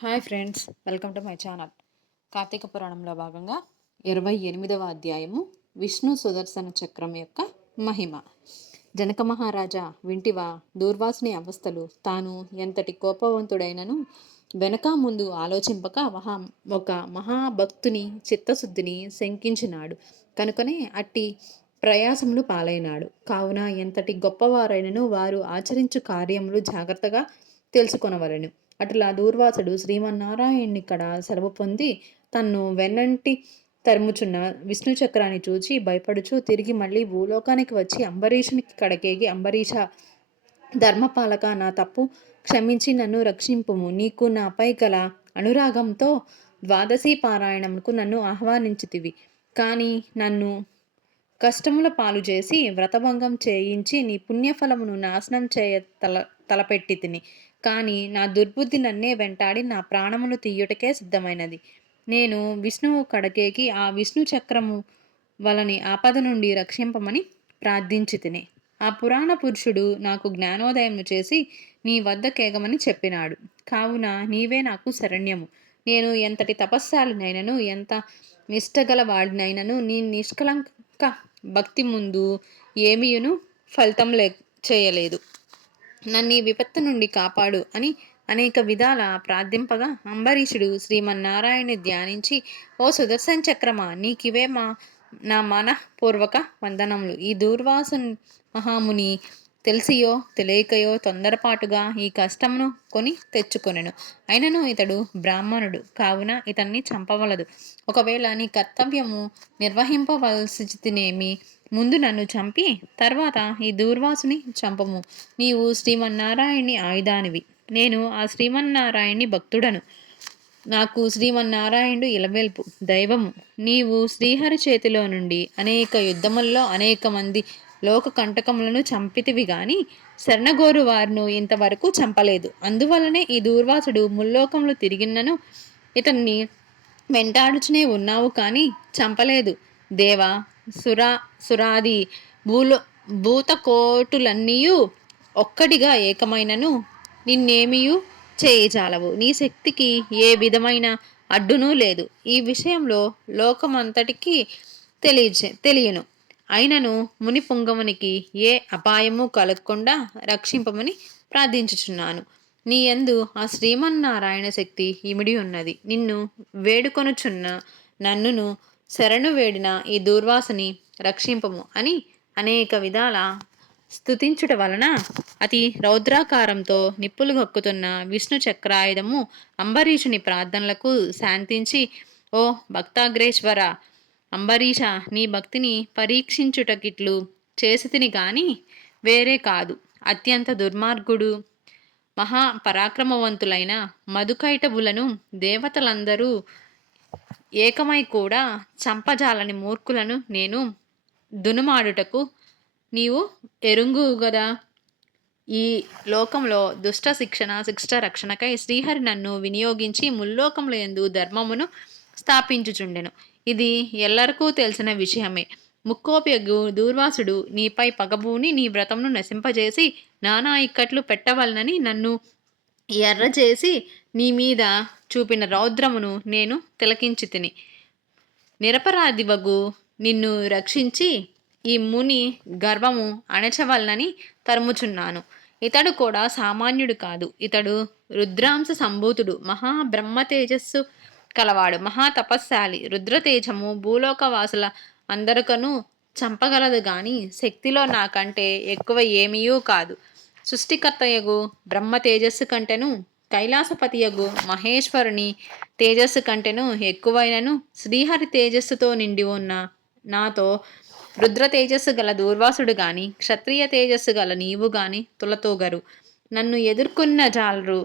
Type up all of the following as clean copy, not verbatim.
Hi friends, welcome to my channel. Karthika పురాణంలో భాగంగా 28వ అధ్యాయము విష్ణు సుదర్శన చక్రం యొక్క మహిమ. జనక మహారాజా, వింటివా దూర్వాసుని అవస్థలు? తాను ఎంతటి కోపవంతుడైనను వెనక ముందు ఆలోచింపక ఒక మహాభక్తుని చిత్తశుద్ధిని శంకించినాడు కనుకనే అట్టి ప్రయాసములు పాలైనాడు. కావున ఎంతటి గొప్పవారైనను వారు ఆచరించు కార్యములు జాగ్రత్తగా తెలుసుకొనవలెను. అట్లా దూర్వాసుడు శ్రీమన్నారాయణ్ణిక్కడ సెలవు పొంది తన్ను వెన్నంటి తరుముచున్న విష్ణు చక్రాన్ని చూచి భయపడుచు తిరిగి మళ్ళీ భూలోకానికి వచ్చి అంబరీషునికి కడకేగి, అంబరీష, ధర్మపాలక, నా తప్పు క్షమించి నన్ను రక్షింపుము. నీకు నాపై గల అనురాగంతో ద్వాదశి పారాయణముకు నన్ను ఆహ్వానించితివి. కానీ నన్ను కష్టముల పాలు చేసి వ్రతభంగం చేయించి నీ పుణ్యఫలమును నాశనం తలపెట్టి తిని. కానీ నా దుర్బుద్ధి నన్నే వెంటాడి నా ప్రాణమును తీయుటకే సిద్ధమైనది. నేను విష్ణువు కడకేకి ఆ విష్ణు చక్రము వలని ఆపద నుండి రక్షింపమని ప్రార్థించి తిని. ఆ పురాణ పురుషుడు నాకు జ్ఞానోదయం చేసి నీ వద్ద కేగమని చెప్పినాడు. కావున నీవే నాకు శరణ్యము. నేను ఎంతటి తపస్సాలినైనను, ఎంత నిష్టగల వాడినైనను నీ నిష్కలంక భక్తి ముందు ఏమీయును ఫలితం చేయలేదు. నన్ను విపత్తు నుండి కాపాడు అని అనేక విధాల ప్రార్థింపగా అంబరీషుడు శ్రీమన్నారాయణుని ధ్యానించి, ఓ సుదర్శన చక్రమా, నీకివే నా మనఃపూర్వక వందనములు. ఈ దూర్వాసు మహాముని తెలిసియో తెలియకయో తొందరపాటుగా ఈ కష్టమును కొని తెచ్చుకొనెను. అయినను ఇతడు బ్రాహ్మణుడు కావున ఇతన్ని చంపవలదు. ఒకవేళ నీ కర్తవ్యము నిర్వహింపవలసినేమి, ముందు నన్ను చంపి తర్వాత ఈ దూర్వాసుని చంపము. నీవు శ్రీమన్నారాయణి ఆయుధానివి. నేను ఆ శ్రీమన్నారాయణి భక్తుడను. నాకు శ్రీమన్నారాయణుడు ఇలవెల్పు దైవము. నీవు శ్రీహరి చేతిలో నుండి అనేక యుద్ధముల్లో అనేక మంది లోక కంటకములను చంపితివి గాని శరణగోరు వారిను ఇంతవరకు చంపలేదు. అందువలనే ఈ దూర్వాసుడు ముల్లోకములు తిరిగినను ఇతన్ని వెంటాడుచునే ఉన్నావు కానీ చంపలేదు. దేవ, సురాది భూతకోటులన్నీయు ఒక్కటిగా ఏకమైనను నిన్నేమియు చేయజాలవు. నీ శక్తికి ఏ విధమైన అడ్డునూ లేదు. ఈ విషయంలో లోకమంతటికి తెలియను. అయినను ముని పుంగవునికి ఏ అపాయము కలగకుండా రక్షింపమని ప్రార్థించుచున్నాను. నీ యందు ఆ శ్రీమన్నారాయణ శక్తి ఇమిడి ఉన్నది. నిన్ను వేడుకొనుచున్న నన్నును శరణు వేడిన ఈ దూర్వాసుని రక్షింపము అని అనేక విధాల స్తుతించుట వలన అతి రౌద్రాకారంతో నిప్పులు గక్కుతున్న విష్ణు చక్రాయుధము అంబరీషుని ప్రార్థనలకు శాంతించి, ఓ భక్తాగ్రేశ్వర అంబరీష, నీ భక్తిని పరీక్షించుటకిట్లు చేసితిని గాని వేరే కాదు. అత్యంత దుర్మార్గుడు మహాపరాక్రమవంతులైన మధుకైటబులను దేవతలందరూ ఏకమై కూడా చంపజాలని మూర్ఖులను నేను దునుమాడుటకు నీవు ఎరుంగుగదా. ఈ లోకంలో దుష్ట శిక్ష రక్షణకై శ్రీహరి నన్ను వినియోగించి ముల్లోకముల యందు ధర్మమును స్థాపించుచుండెను. ఇది ఎల్లరికూ తెలిసిన విషయమే. ముక్కోపియగు దూర్వాసుడు నీపై పగబూని నీ వ్రతమును నశింపజేసి నానా ఇక్కట్లు పెట్టవలనని నన్ను ఎర్ర చేసి నీ మీద చూపిన రౌద్రమును నేను తిలకించి తిని. నిరపరాధివగు నిన్ను రక్షించి ఈ ముని గర్వము అణచవలనని తరుముచున్నాను. ఇతడు కూడా సామాన్యుడు కాదు. ఇతడు రుద్రాంశ సంభూతుడు, మహాబ్రహ్మ తేజస్సు కలవాడు, మహాతపస్శాలి. రుద్రతేజము భూలోకవాసుల అందరికను చంపగలదు గాని శక్తిలో నాకంటే ఎక్కువ ఏమీయూ కాదు. సృష్టికర్తయగు బ్రహ్మ తేజస్సు కంటెను కైలాసపతియగు మహేశ్వరుని తేజస్సు కంటెను ఎక్కువైనను శ్రీహరి తేజస్సుతో నిండి ఉన్న నాతో రుద్ర తేజస్సు గల దూర్వాసుడు గాని క్షత్రియ తేజస్సు గల నీవు గాని తులతూగరు. నన్ను ఎదుర్కొన్న జాలరు.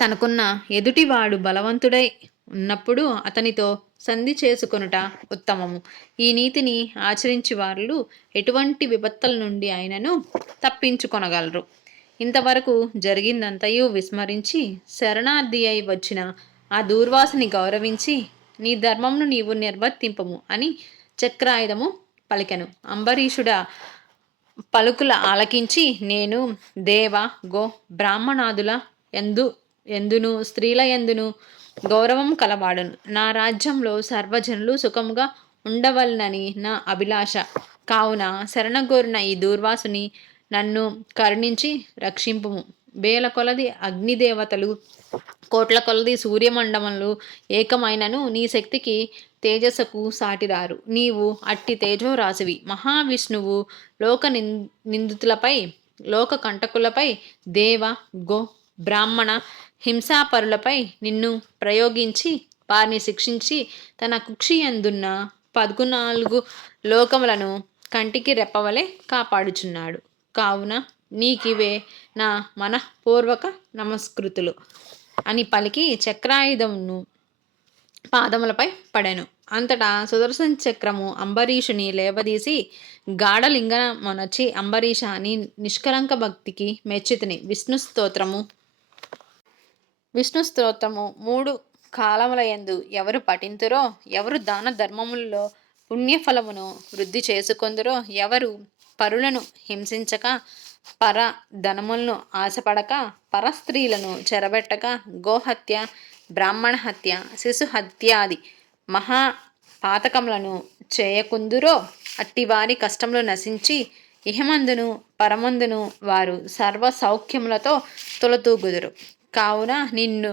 తనకున్న ఎదుటివాడు బలవంతుడై ఉన్నప్పుడు అతనితో సంధి చేసుకొనుట ఉత్తమము. ఈ నీతిని ఆచరించి వారు ఎటువంటి విపత్తుల నుండి అయినను తప్పించుకొనగలరు. ఇంతవరకు జరిగిందంతయు విస్మరించి శరణార్థి అయి వచ్చిన ఆ దూర్వాసుని గౌరవించి నీ ధర్మమును నీవు నిర్వర్తింపము అని చక్రాయుధము పలికెను. అంబరీషుడ పలుకుల ఆలకించి, నేను దేవ, గో, బ్రాహ్మణాదుల ఎందు ఎందును స్త్రీల ఎందును గౌరవం కలవాడను. నా రాజ్యంలో సర్వజనులు సుఖముగా ఉండవలనని నా అభిలాష. కావున శరణగోరిన ఈ దూర్వాసుని నన్ను కరుణించి రక్షింపుము. వేల కొలది అగ్నిదేవతలు కోట్ల కొలది సూర్యమండములు ఏకమైనను నీ శక్తికి తేజస్సుకు సాటిరారు. నీవు అట్టి తేజోరాశివి. మహావిష్ణువు లోక నిందితులపై లోక కంటకులపై దేవ గో బ్రాహ్మణ హింసాపరులపై నిన్ను ప్రయోగించి వారిని శిక్షించి తన కుక్షి అందున్న 14 లోకములను కంటికి రెప్పవలే కాపాడుచున్నాడు. కావున నీకివే నా మనఃపూర్వక నమస్కృతులు అని పలికి చక్రాయుధమును పాదములపై పడెను. అంతటా సుదర్శన చక్రము అంబరీషుని లేవదీసి గాఢలింగనమునొచ్చి అంబరీష నీ నిష్కలంక భక్తికి మెచ్చితిని. విష్ణు స్తోత్రము 3 కాలములయందు ఎవరు పఠింతురో, ఎవరు దాన ధర్మములలో పుణ్యఫలమును వృద్ధి చేసుకొందురో, ఎవరు పరులను హింసించక పర ధనములను ఆశపడక పరస్త్రీలను చెరబెట్టక గోహత్య బ్రాహ్మణ హత్య శిశు హత్యాది మహా పాతకములను చేయకుందురో అట్టివారి కష్టములు నశించి ఇహమందును పరమందును వారు సర్వ సౌఖ్యములతో తొలతూగుదురు. కావున నిన్ను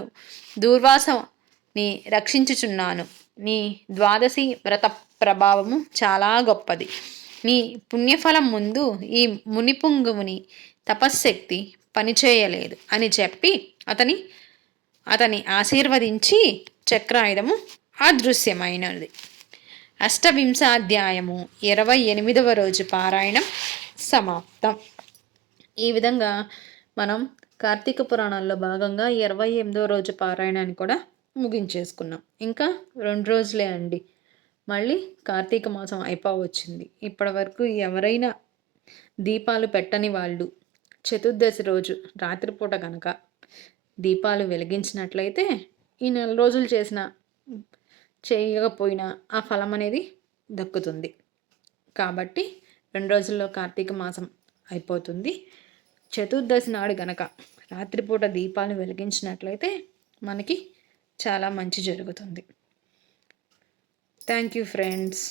దూర్వాసుని రక్షించుచున్నాను. నీ ద్వాదశి వ్రత ప్రభావము చాలా గొప్పది. నీ పుణ్యఫలం ముందు ఈ మునిపుంగువుని తపశ్శక్తి పనిచేయలేదు అని చెప్పి అతని ఆశీర్వదించి చక్రాయుధము అదృశ్యమైనది. అష్టవింశాధ్యాయము 28వ రోజు పారాయణం సమాప్తం. ఈ విధంగా మనం కార్తీక పురాణాల్లో భాగంగా 28వ రోజు పారాయణాన్ని కూడా ముగించేసుకున్నాం. ఇంకా 2 రోజులే అండి, మళ్ళీ కార్తీక మాసం అయిపోవచ్చింది. ఇప్పటి వరకు ఎవరైనా దీపాలు పెట్టని వాళ్ళు చతుర్దశి రోజు రాత్రిపూట కనుక దీపాలు వెలిగించినట్లయితే ఈ 4 రోజులు చేయకపోయినా ఆ ఫలం అనేది దక్కుతుంది. కాబట్టి 2 రోజుల్లో కార్తీక మాసం అయిపోతుంది. చతుర్దశి నాడు గనక రాత్రిపూట దీపాలు వెలిగించినట్లయితే మనకి చాలా మంచి జరుగుతుంది. Thank you friends.